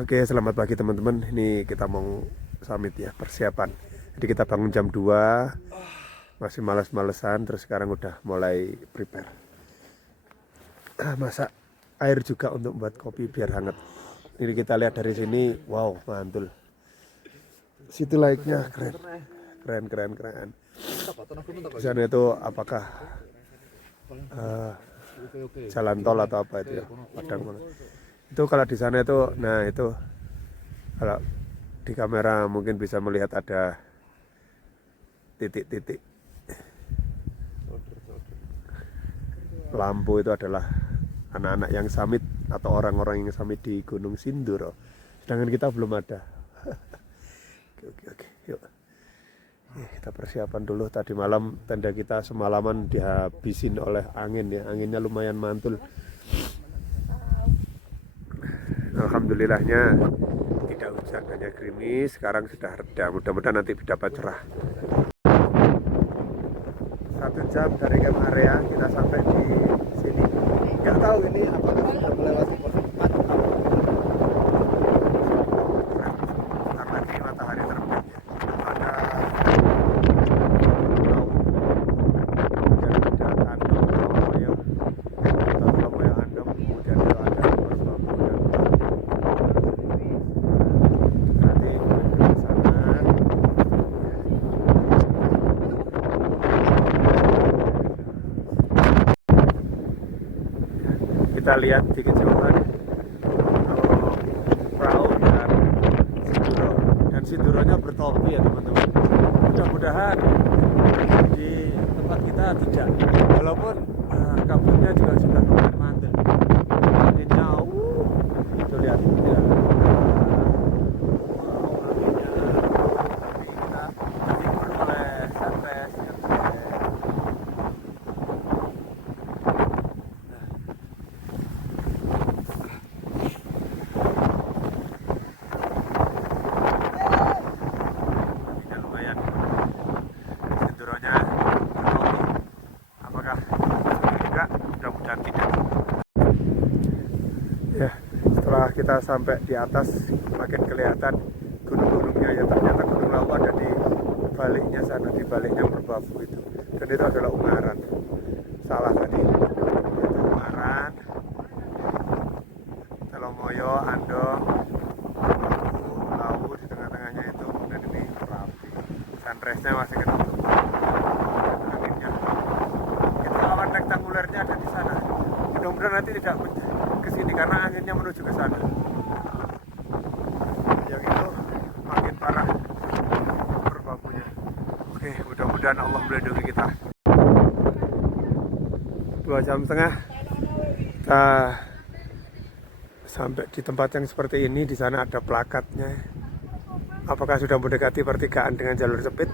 Oke, selamat pagi teman-teman. Ini kita mau summit ya, persiapan. Jadi kita bangun jam 2, masih males-malesan, terus sekarang udah mulai prepare. Masak air juga untuk buat kopi biar hangat. Ini kita lihat dari sini, wow, mantul. City light-nya keren. Keren. Di sana itu apakah jalan tol atau apa itu ya? Padang mana? Itu kalau di sana itu, nah itu kalau di kamera mungkin bisa melihat ada titik-titik lampu, itu adalah anak-anak yang summit atau orang-orang yang summit di Gunung Sindoro. Sedangkan kita belum ada. Oke, yuk. Kita persiapan dulu. Tadi malam tenda kita semalaman dihabisin oleh angin ya. Anginnya lumayan mantul. Alhamdulillahnya tidak hujan, hanya gerimis. Sekarang sudah reda. Mudah-mudahan nanti dapat cerah. 1 jam dari camp area kita sampai di sini. Nggak tahu ini apakah sudah melewati pos 4 karena ini matahari terbit ya. Ada Andong, kemudian ada Merbabu dan nanti ke sana. Kita lihat di kejauhan perahu dan Sindoro, dan Sindoronya bertopi ya teman-teman. Mudah-mudahan di tempat kita tidak, walaupun kabutnya juga sudah lumayan mantul. Anginnya itu lihat ya. Anginnya, tapi kita terhibur oleh sunrise. Ya, setelah kita sampai di atas makin kelihatan gunung-gunungnya ya, ternyata Gunung Lawu ada di baliknya sana, di baliknya Merbabu itu, dan itu adalah Ungaran. Salah tadi, itu Ungaran, Telomoyo, Andong, Merbabu, Lawu di tengah-tengahnya itu, dan ini Merapi. Sunrise-nya masih ketutup, anginnya. Itu awan rektangulernya ada di sana. Mudah-mudahan nanti tidak kesini karena anginnya menuju ke sana. Yang itu makin parah Merbabunya. Oke, mudah-mudahan Allah melindungi kita. 2,5 jam kita sampai di tempat yang seperti ini. Di sana ada plakatnya. Apakah sudah mendekati pertigaan dengan jalur sempit?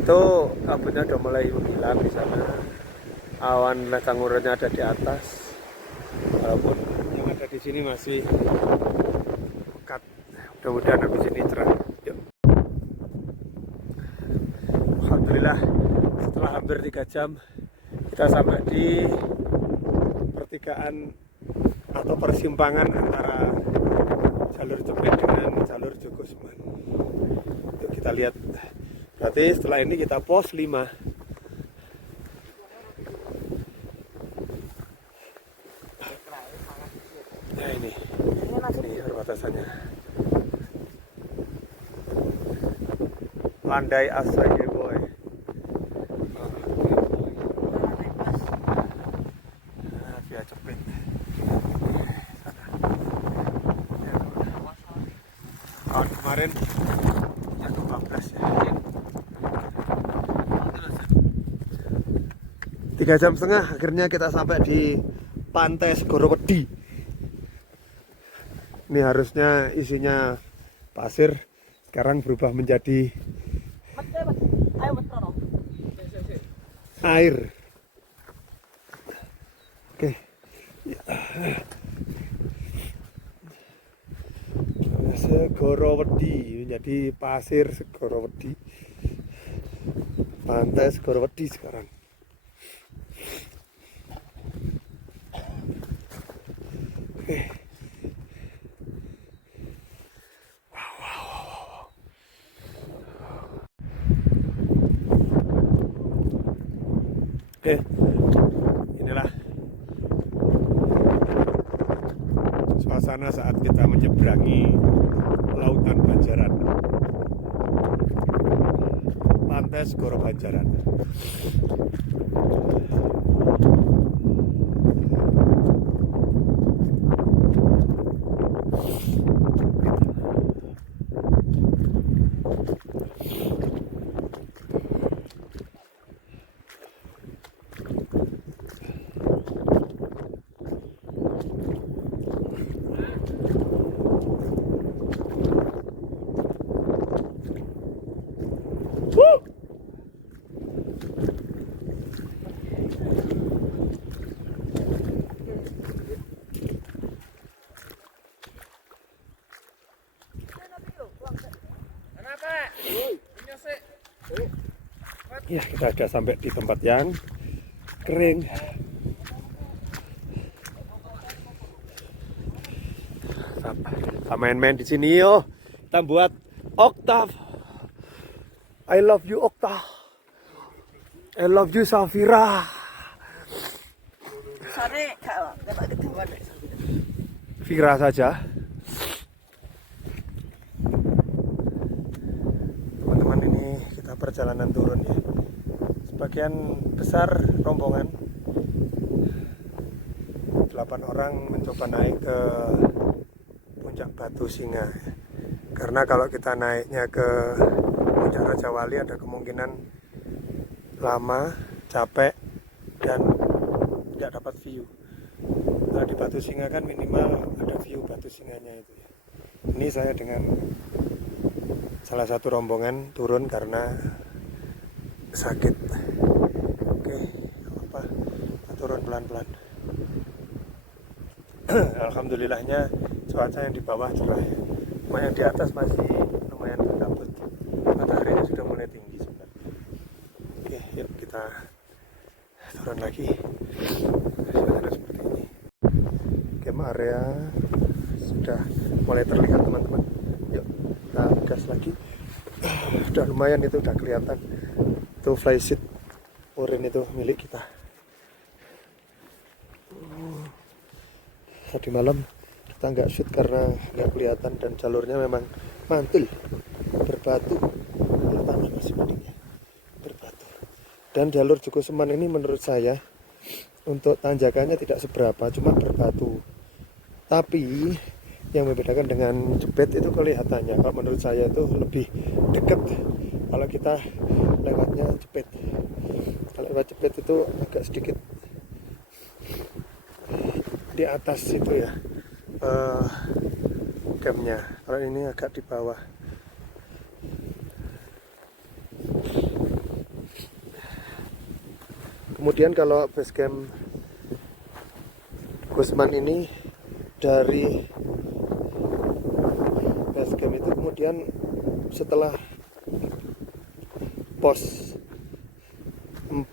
Itu kabutnya udah mulai menghilang di sana. Awan rektangulernya ada di atas, walaupun yang ada di sini masih pekat. Mudah-mudahan habis ini cerah. Yuk. Alhamdulillah, setelah hampir 3 jam kita sampai di pertigaan atau persimpangan antara jalur Cepit dengan jalur Jogosman. Yuk kita lihat. Berarti setelah ini kita pos 5. Ya ini perbatasannya. Landai Asage boy. Via Cepit. Tahun kemarin yang ke-14 ya. 3,5 jam akhirnya kita sampai di Pantai Segorowedi. Ini harusnya isinya pasir, sekarang berubah menjadi air. Oke. Segorowedi menjadi pasir Segorowedi. Pantai Segorowedi sekarang. Oke. Oke, inilah suasana saat kita menyeberangi lautan Banjaran, pantai Segoro Banjaran. Ya, kita sudah sampai di tempat yang kering. Kita main-main di sini yo. Kita buat Octave. I love you Octave. I love you Safira. Vira saja. Teman-teman, ini kita perjalanan turun ya. Sebagian besar rombongan 8 orang mencoba naik ke puncak Batu Singa. Karena kalau kita naiknya ke puncak Raja Wali ada kemungkinan lama, capek, dan tidak dapat view. Nah, di Batu Singa kan minimal ada view Batu Singanya itu ya. Ini saya dengan salah satu rombongan turun karena sakit. Oke, apa? Kita turun pelan-pelan. Alhamdulillahnya cuaca yang di bawah cerah ya. Cuma yang di atas masih lumayan berkabut. Mataharinya sudah mulai tinggi sebenarnya. Oke, yuk kita turun lagi. Suasana seperti ini. Camp area sudah mulai terlihat teman-teman. Yuk kita gas lagi. Udah lumayan, itu udah kelihatan. Itu flysheet urin itu milik kita. Tadi malam kita nggak shoot karena nggak kelihatan dan jalurnya memang mantul berbatu. Kalau tanah masih beningnya berbatu. Dan jalur Joko Seman ini menurut saya untuk tanjakannya tidak seberapa, cuma berbatu. Tapi yang membedakan dengan Jepit itu kelihatannya, kalau menurut saya itu lebih dekat kalau kita lewatnya Jepit. Kalau lewat Jepit itu agak sedikit di atas itu ya campnya. Kalau ini agak di bawah. Kemudian kalau base camp Gusman ini dari base camp itu kemudian setelah pos 4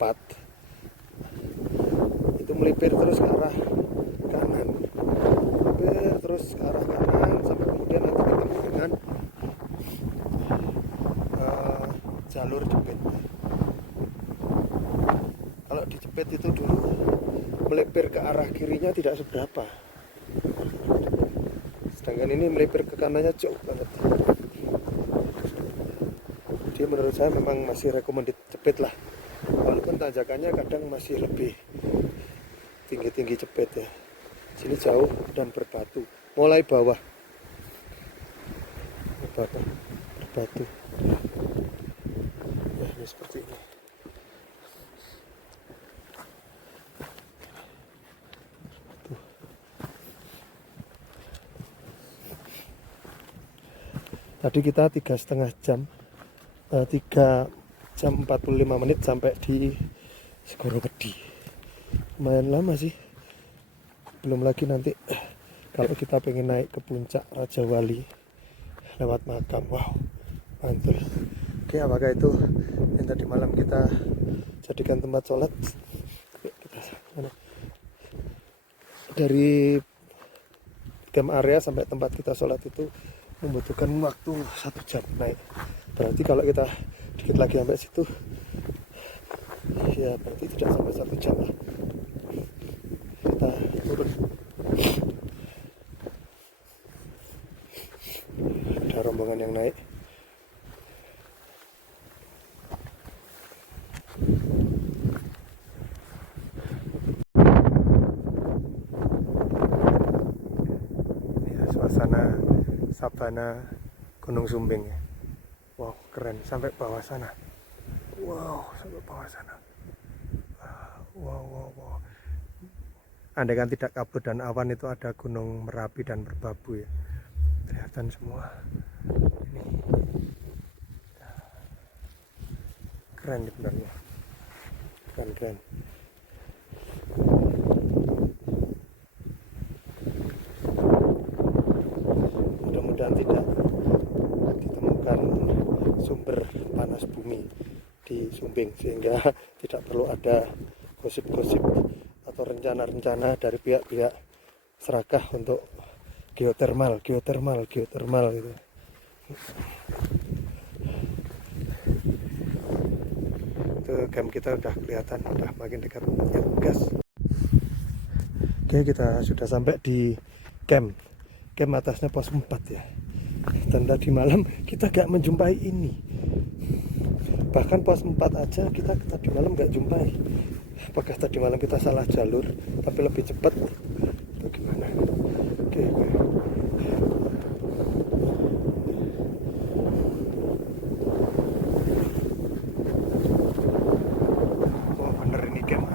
itu melipir terus ke arah kanan, melipir terus ke arah kanan sampai kemudian nanti ketemu dengan jalur Jepit. Kalau di Jepit itu dulu melipir ke arah kirinya tidak seberapa, sedangkan ini melipir ke kanannya jauh banget. Jadi menurut saya memang masih recommended Jepit lah, walaupun tanjakannya kadang masih lebih tinggi-tinggi Jepit ya. Sini jauh dan berbatu, mulai bawah berbatu. Nah, ini seperti ini. Tadi kita 3,5 jam, 3 jam 45 menit sampai di Segoro Gede. Lumayan lama sih. Belum lagi nanti kalau kita pengen naik ke puncak Raja Wali lewat makam. Wow, mantul. Oke, apakah itu yang tadi malam kita jadikan tempat sholat? Kita dari camp area sampai tempat kita sholat itu membutuhkan waktu 1 jam naik. Berarti kalau kita dikit lagi sampai situ Ya berarti tidak sampai 1 jam lah kita turun. Ada rombongan yang naik. Ya, suasana sabana Gunung Sumbing ya. Wow, keren sampai bawah sana. Wow, sampai bawah sana. Wow. Andaikan tidak kabut dan awan, itu ada Gunung Merapi dan Merbabu ya. Kelihatan semua. Ini keren sebenarnya. Keren. Mudah-mudahan tidak ditemukan sumber panas bumi di Sumbing, sehingga tidak perlu ada gosip-gosip atau rencana-rencana dari pihak-pihak serakah untuk geotermal gitu. Itu camp kita udah kelihatan, udah makin dekat ya, gas. Oke, kita sudah sampai di camp atasnya pos 4 ya. Dan tadi malam kita gak menjumpai ini, bahkan pos 4 aja kita tadi malam gak jumpai. Apakah tadi malam kita salah jalur tapi lebih cepat atau gimana? Oke. Oh bener, ini camp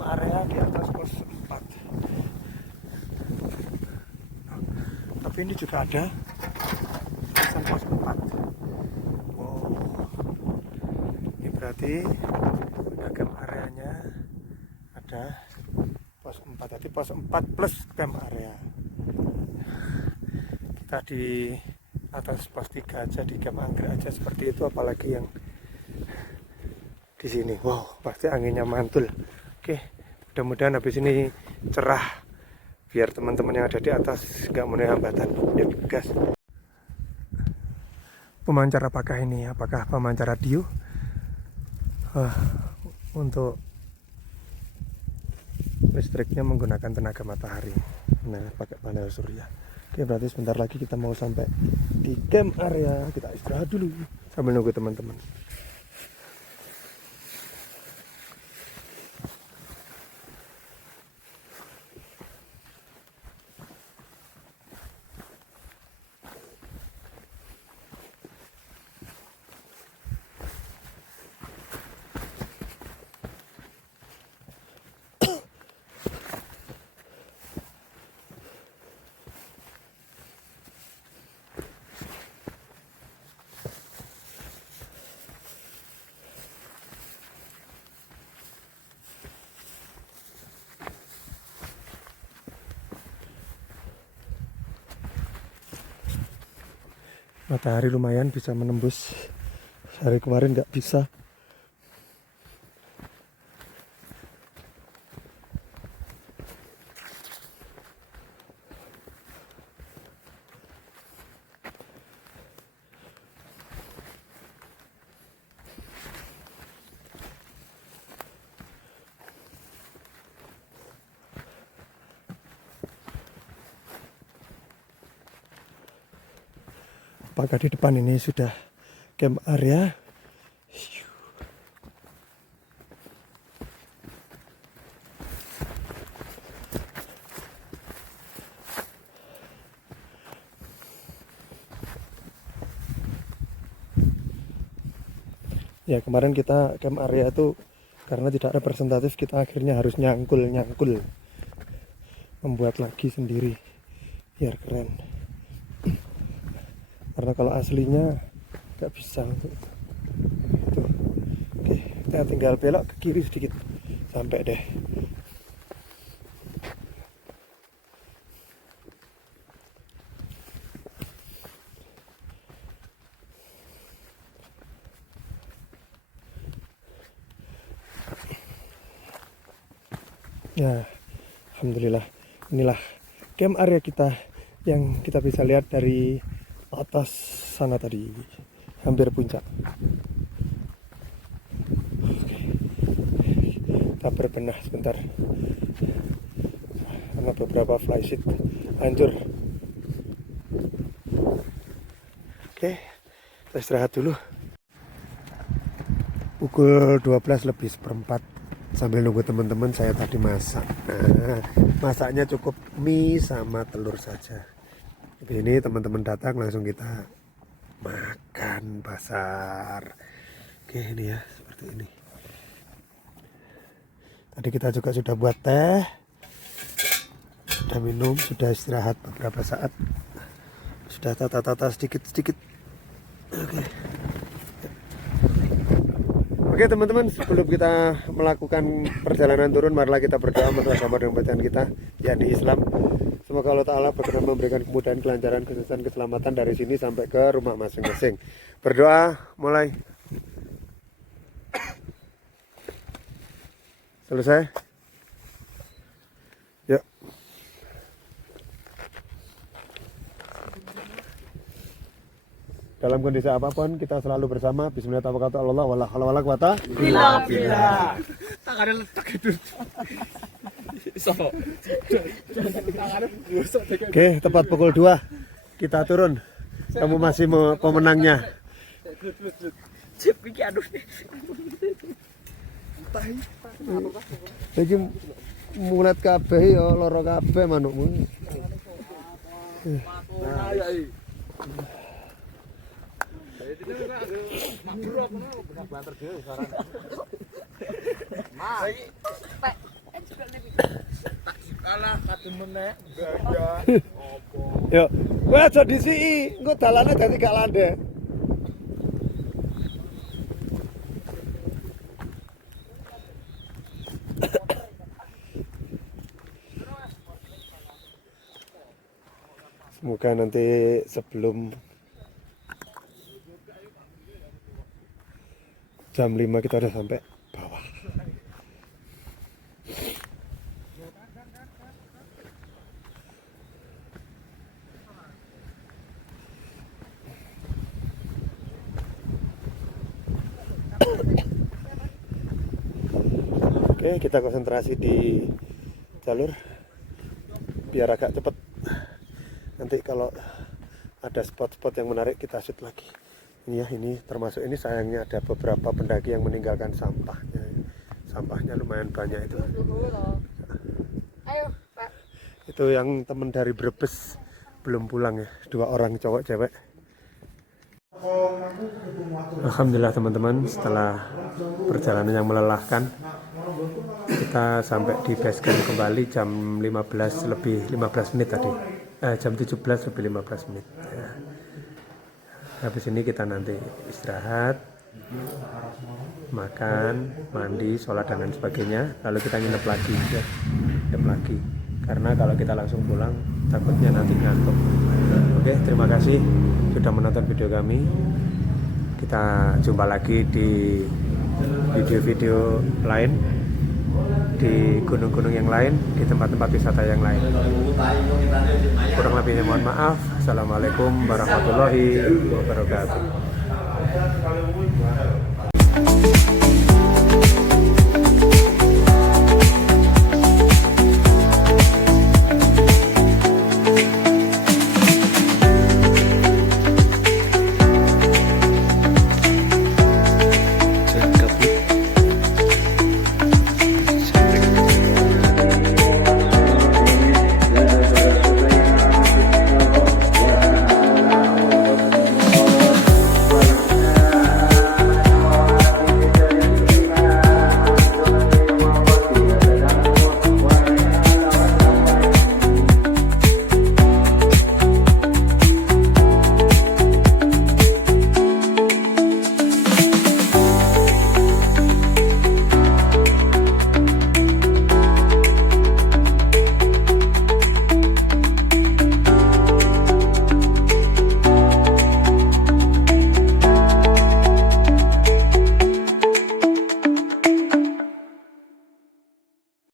area di atas pos 4. Tapi ini juga ada tulisan pos 4. Wow, ini berarti ada camp areanya, ada pos 4. Tadi pos 4 plus camp area. Kita di atas pos 3 aja, di camp anggrek aja seperti itu, apalagi yang di sini. Wow, pasti anginnya mantul. Oke, mudah-mudahan habis ini cerah, biar teman-teman yang ada di atas nggak menuai hambatan. Yuk gas. Pemancar apakah ini? Apakah pemancar radio? Untuk listriknya menggunakan tenaga matahari. Nah, pakai panel surya. Oke, berarti sebentar lagi kita mau sampai di camp area. Kita istirahat dulu sambil nunggu teman-teman. Matahari lumayan bisa menembus, hari kemarin nggak bisa. Apakah di depan ini sudah camp area? Ya, kemarin kita camp area itu karena tidak representatif, kita akhirnya harus nyangkul, membuat lagi sendiri biar keren. Karena kalau aslinya nggak bisa untuk itu. Oke, kita tinggal belok ke kiri sedikit sampai deh. Ya, alhamdulillah, inilah camp area kita yang kita bisa lihat dari atas sana tadi. hampir puncak. Kita berbenah sebentar karena beberapa flysheet hancur. Oke, kita istirahat dulu. Pukul 12:04 sambil nunggu teman-teman saya tadi masak. Nah, masaknya cukup mie sama telur saja. Tapi ini teman-teman datang langsung kita makan pasar. Oke, ini ya seperti ini. Tadi kita juga sudah buat teh, sudah minum, sudah istirahat beberapa saat, sudah tata-tata sedikit-sedikit. Oke teman-teman, sebelum kita melakukan perjalanan turun, marilah kita berdoa bersama dengan bacaan kita, yakni Islam. Semoga Allah Ta'ala berkenan memberikan kemudahan, kelancaran, kesuksesan, keselamatan dari sini sampai ke rumah masing-masing. Berdoa, mulai. Selesai? Yuk. Dalam kondisi apapun kita selalu bersama. Bismillahirrahmanirrahim. Wala haula wala quwata illa billah. Tangane letak itu. Oke, tepat pukul 2 kita turun. Kamu masih mau pemenangnya. Iki mulet kabeh ya lara kabeh manukmu. Yo, kowe aja disiki, engko dalane dadi gak landhe. Semoga nanti sebelum jam 5 kita udah sampai bawah. Oke, kita konsentrasi di jalur biar agak cepet. Nanti kalau ada spot-spot yang menarik kita shoot lagi. Ini ya, ini termasuk ini sayangnya ada beberapa pendaki yang meninggalkan sampahnya. Sampahnya lumayan banyak itu. Ayo, Pak. Itu yang temen dari Brebes belum pulang ya, 2 orang cowok cewek. Alhamdulillah teman-teman, setelah perjalanan yang melelahkan kita sampai di base camp kembali jam 15 menit tadi. Jam 17 lebih 15 menit ya. Habis ini kita nanti istirahat, makan, mandi, sholat dan lain sebagainya. Lalu kita nginep lagi ya. Nginep lagi. Karena kalau kita langsung pulang takutnya nanti ngantuk. Oke, terima kasih sudah menonton video kami. Kita jumpa lagi di video-video lain, di gunung-gunung yang lain, di tempat-tempat wisata yang lain. Kurang lebihnya mohon maaf. Assalamualaikum warahmatullahi wabarakatuh.